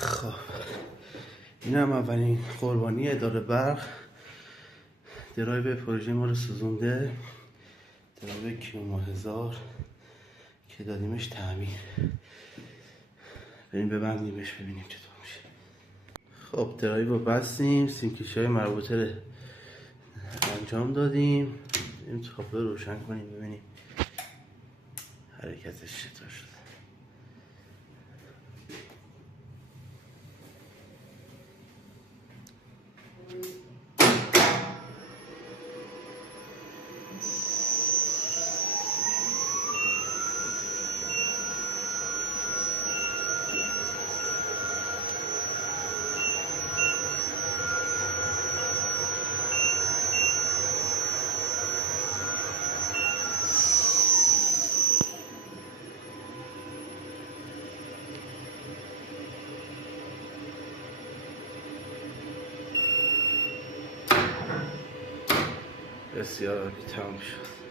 خب این هم اولین قربانی اداره برق. درایو پروژه ما رو سوزونده، درایو کیوما 1000 که دادیمش تعمیر. بریم ببندیمش ببینیم چطور میشه. خب درایو رو بستیم، سیمکشی های مربوطه رو انجام دادیم. این تابلو روشن کنیم ببینیم حرکتش چطور شده. بسیار عالی، تمام شد.